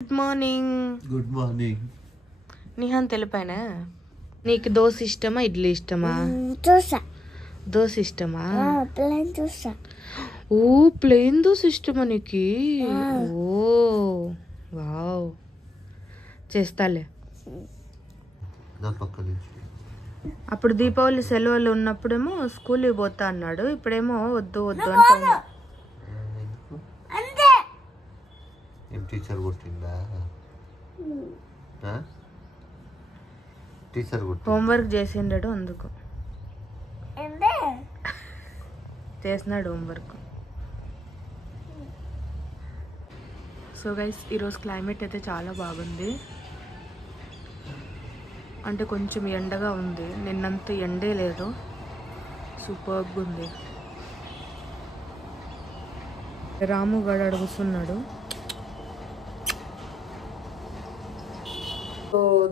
Good morning. Good morning. నిహాన్ తెలిపానా? నీకు దోశ ఇష్టమా ఇడ్లీ ఇష్టమా? దోశ ఇష్టమా? ఓ ప్లెయిన్ దోశ ఇష్టమా నీకు? ఓ వావ్, చేస్తాలే. అప్పుడు దీపావళి సెలవులు ఉన్నప్పుడేమో స్కూల్కి పోతా అన్నాడు, ఇప్పుడేమో వద్దు వద్దు అంటాను. టీచర్ కొట్టిందా? టీచర్ హోంవర్క్ చేసిండాడు, అందుకు చేసినాడు హోంవర్క్. సో గైస్, ఈరోజు క్లైమేట్ అయితే చాలా బాగుంది. అంటే కొంచెం ఎండగా ఉంది, నిన్నంత ఎండే లేదు, సూపర్గా ఉంది. రాము గడు అడుగుతున్నాడు.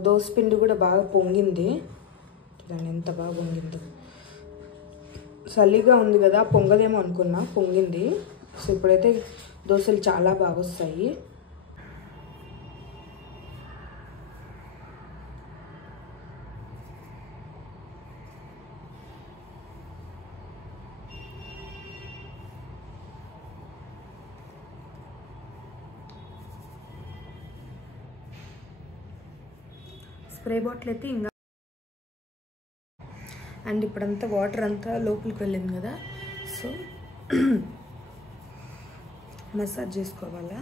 దోశ పిండి కూడా బాగా పొంగింది, దాన్ని ఎంత బాగా పొంగిందో. చలిగా ఉంది కదా, పొంగదేమో అనుకున్నా, పొంగింది. సో ఇప్పుడైతే దోశలు చాలా బాగా వస్తాయి. స్ప్రే బాటిల్ అయితే ఇంకా, అండ్ ఇప్పుడంతా వాటర్ అంతా లోపలికి వెళ్ళింది కదా, సో మసాజ్ చేసుకోవాలా.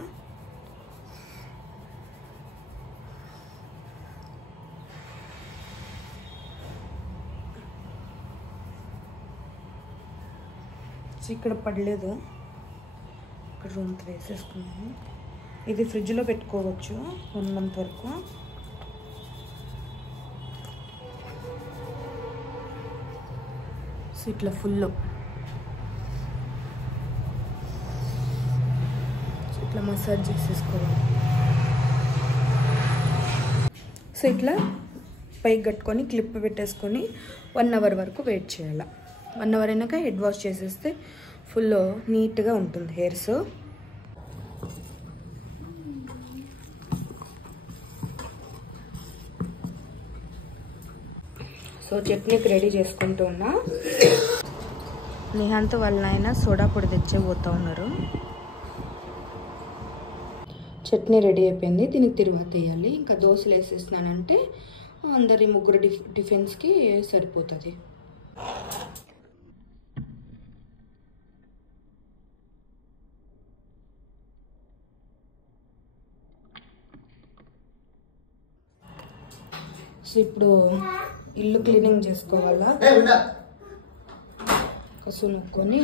సో ఇక్కడ పడలేదు, ఇక్కడ రూమ్ వేసేసుకున్నాము. ఇది ఫ్రిడ్జ్లో పెట్టుకోవచ్చు 1 మంత్ వరకు. సో ఇట్లా ఫుల్ ఇట్లా మసాజ్ చేసేసుకోవాలి. సో ఇట్లా పైకి కట్టుకొని క్లిప్ పెట్టేసుకొని 1 అవర్ వరకు వెయిట్ చేయాలి. 1 అవర్ అయినాక హెడ్ వాష్ చేసేస్తే ఫుల్ నీట్గా ఉంటుంది హెయిర్స్. సో చట్నీకి రెడీ చేసుకుంటూ ఉన్నా. నిహాంత్ వాళ్ళ నాయన సోడా పొడి తెచ్చే పోతూ ఉన్నారు. చట్నీ రెడీ అయిపోయింది, దీనికి తిరువాత వేయాలి. ఇంకా దోశలు వేసేసినానంటే అందరి ముగ్గురు టిఫిన్స్కి సరిపోతుంది. సో ఇప్పుడు ఇల్లు క్లీనింగ్ చేసుకోవాలా. కసు నొక్కొని,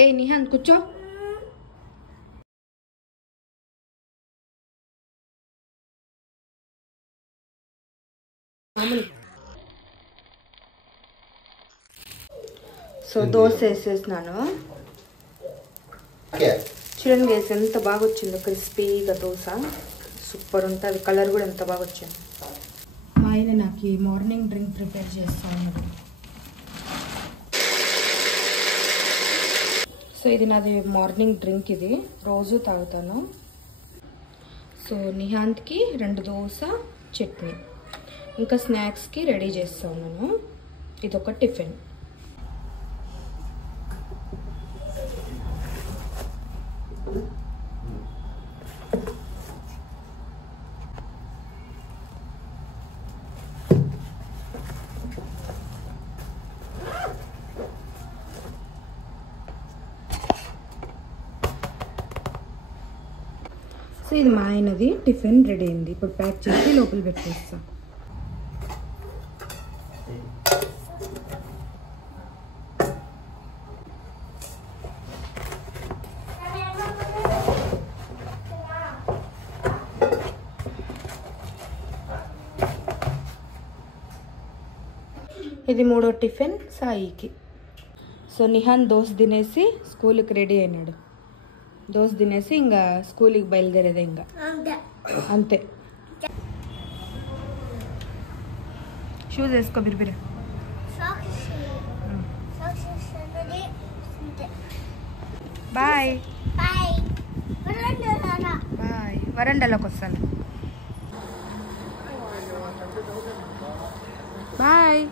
ఏ నిహాన్ కూర్చో. సో దోశ వేసేసినాను. చూడండి వేసి ఎంత బాగా వచ్చిందో, క్రిస్పీగా దోశ సూపర్ ఉంటుంది. కలర్ కూడా ఎంత బాగా వచ్చింది. మా ఆయన నాకు ఈ మార్నింగ్ డ్రింక్ ప్రిపేర్ చేస్తా ఉన్నాడు. సో ఇది నాది మార్నింగ్ డ్రింక్, ఇది రోజు తాగుతాను. సో నిహాంత్కి 2 దోశ చట్నీ, ఇంకా స్నాక్స్కి రెడీ చేస్తా ఉన్నాను. ఇదొక టిఫిన్. సో ఇది మా ఆయనది టిఫిన్ రెడీ అయింది. ఇప్పుడు ప్యాక్ చేసి లోపల పెట్టేస్తా. ఇది 3వ టిఫిన్ సాయికి. సో నిహాన్ దోశ తినేసి స్కూల్కి రెడీ అయినాడు. దోశ తినేసి ఇంకా స్కూల్కి బయలుదేరేదే, ఇంకా అంతే. షూస్ వేసుకో బిరిబిరి. Bye. Bye. బాయ్. వరండాలోకి వస్తాను. బాయ్.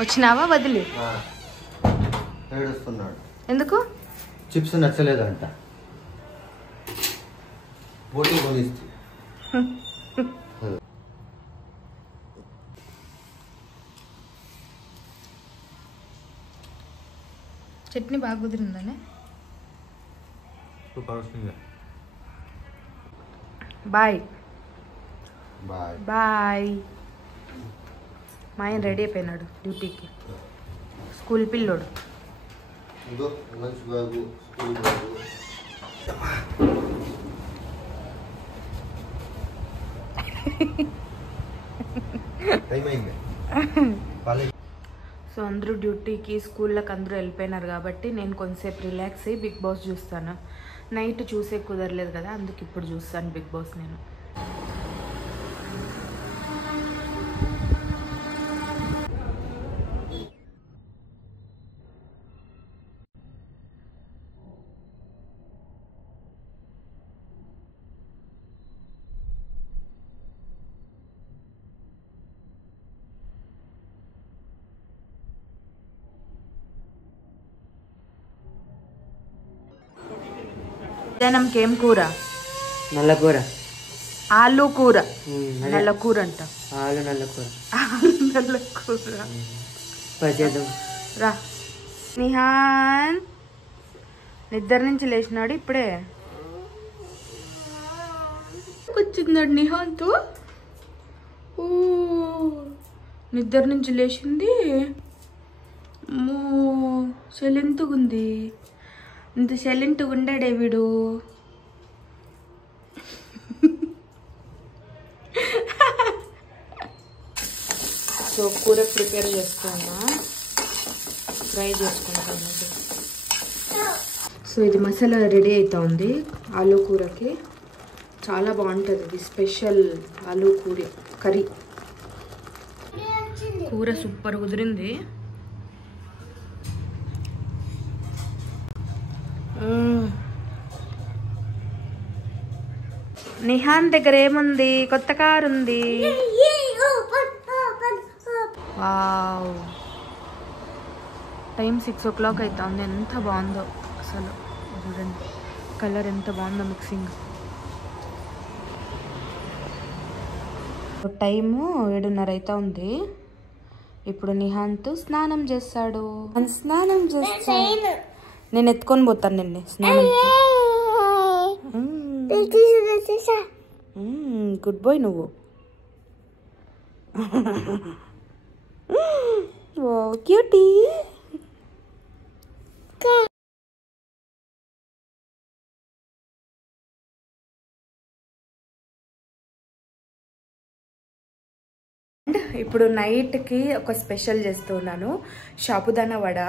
వచ్చినావా వదిలి? ఏడుస్తున్నాడు. ఎందుకు? చిప్స్ నచ్చలేదంట. పోటీ కొనిస్తూ చట్నీ బాగా కుదిరిందనే. Bye bye bye. మా ఆయన రెడీ అయిపోయినాడు డ్యూటీకి. స్కూల్ పిల్లోడు. Lunch bag, school bag. So అందరూ డ్యూటీకి స్కూళ్ళకి అందరూ వెళ్ళిపోయినారు కాబట్టి నేను కొంతసేపు రిలాక్స్ అయ్యి బిగ్ బాస్ చూస్తాను. నైట్ చూసే కుదరలేదు కదా, అందుకు ఇప్పుడు చూస్తాను బిగ్ బాస్ నేను. మధ్యాహ్నంకి ఏం కూర? నల్ల కూర. ఆలు కూర. నల్ల కూర అంట. ఆలు నల్ల కూర. ఆలు నల్ల కూర. రా. నిహాన్ నిద్ర నుంచి లేచినాడు ఇప్పుడే. వచ్చిందాడు నిహాన్తో. ఓ నిద్ర నుంచి లేచింది. సైలెంట్గా ఉంది. ఇంత సైలెంట్గా ఉండాడే వీడు. సో కూర ప్రిపేర్ చేస్తాను, ఫ్రై చేసుకుంటాను. సో ఇది మసాలా రెడీ అవుతా ఉంది ఆలూ కూరకి. చాలా బాగుంటుంది ఇది, స్పెషల్ ఆలూ కర్రీ. కూర సూపర్ కుదిరింది. నిహాన్ దగ్గర ఏముంది? కొత్త కారు ఉంది. వావ్. టైం 6 o'clock అవుతుంది. ఎంత బాగుందో అసలు, చూడండి కలర్ ఎంత బాగుందో మిక్సింగ్. టైము 7:30 అవుతా ఉంది. ఇప్పుడు నిహాన్తో స్నానం చేస్తాడు. స్నానం చేస్తాడు. నేను ఎత్తుకొని పోతాను నిన్ను స్నానం. గుడ్ బాయ్ నువ్వు. ఓ క్యూటీ. ఇప్పుడు నైట్కి ఒక స్పెషల్ చేస్తున్నాను, సాబుదానా వడ.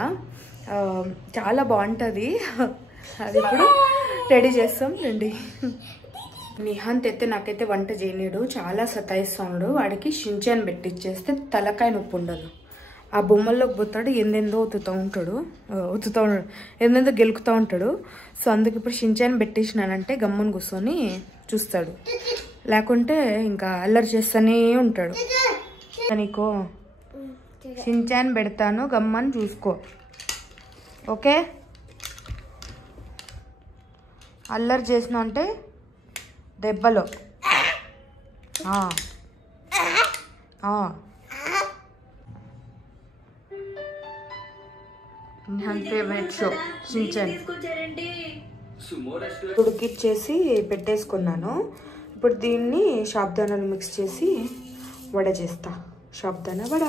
చాలా బాగుంటుంది. అది ఇప్పుడు రెడీ చేస్తాం రండి. నిహాంత్ అయితే నాకైతే వంట చేయలేడు, చాలా సతాయిస్తాడు. వాడికి షించాన్ పెట్టిచ్చేస్తే తలకాయ నొప్పి ఉండదు. ఆ బొమ్మల్లోకి పోతాడు, ఎందెందో ఒత్తుతూ ఉంటాడు, ఎందెందో గెలుకుతూ ఉంటాడు. సో అందుకు ఇప్పుడు షించాన్ పెట్టించినానంటే గమ్మున కూర్చొని చూస్తాడు, లేకుంటే ఇంకా అల్లరి చేస్తూనే ఉంటాడు. నీకు షించాన్ పెడతాను, గమ్మని చూసుకో, ఓకే? అల్లరి చేసిన అంటే దెబ్బలో. Favourite show Shinchan. ఉడికిచ్చేసి పెట్టేసుకున్నాను. ఇప్పుడు దీన్ని సాబుదానాలు మిక్స్ చేసి వడ చేస్తా. సాబుదానా వడ.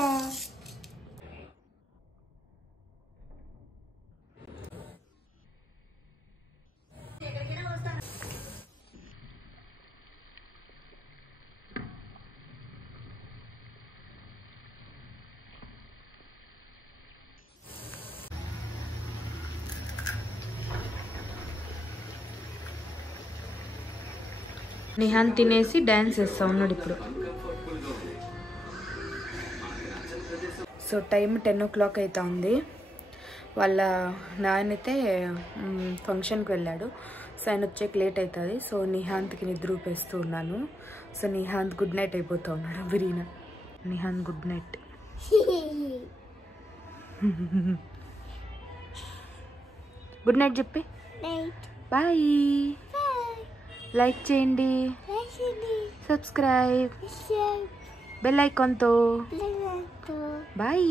నిహాన్ తినేసి డ్యాన్స్ చేస్తా ఉన్నాడు ఇప్పుడు. సో టైం 10 o'clock అవుతా ఉంది. వాళ్ళ నాయనైతే ఫంక్షన్కి వెళ్ళాడు. సో ఆయన వచ్చేకి లేట్ అవుతుంది. సో నిహాంత్కి నిద్ర ఊపేస్తూ ఉన్నాను. సో నిహాంత్ గుడ్ నైట్ అయిపోతూ ఉన్నాడు. విరీనా Nihanth good night. Good night చెప్పి బాయ్. లైక్ చేయండి, సబ్స్క్రైబ్, బెల్ ఐకాన్తో బాయ్.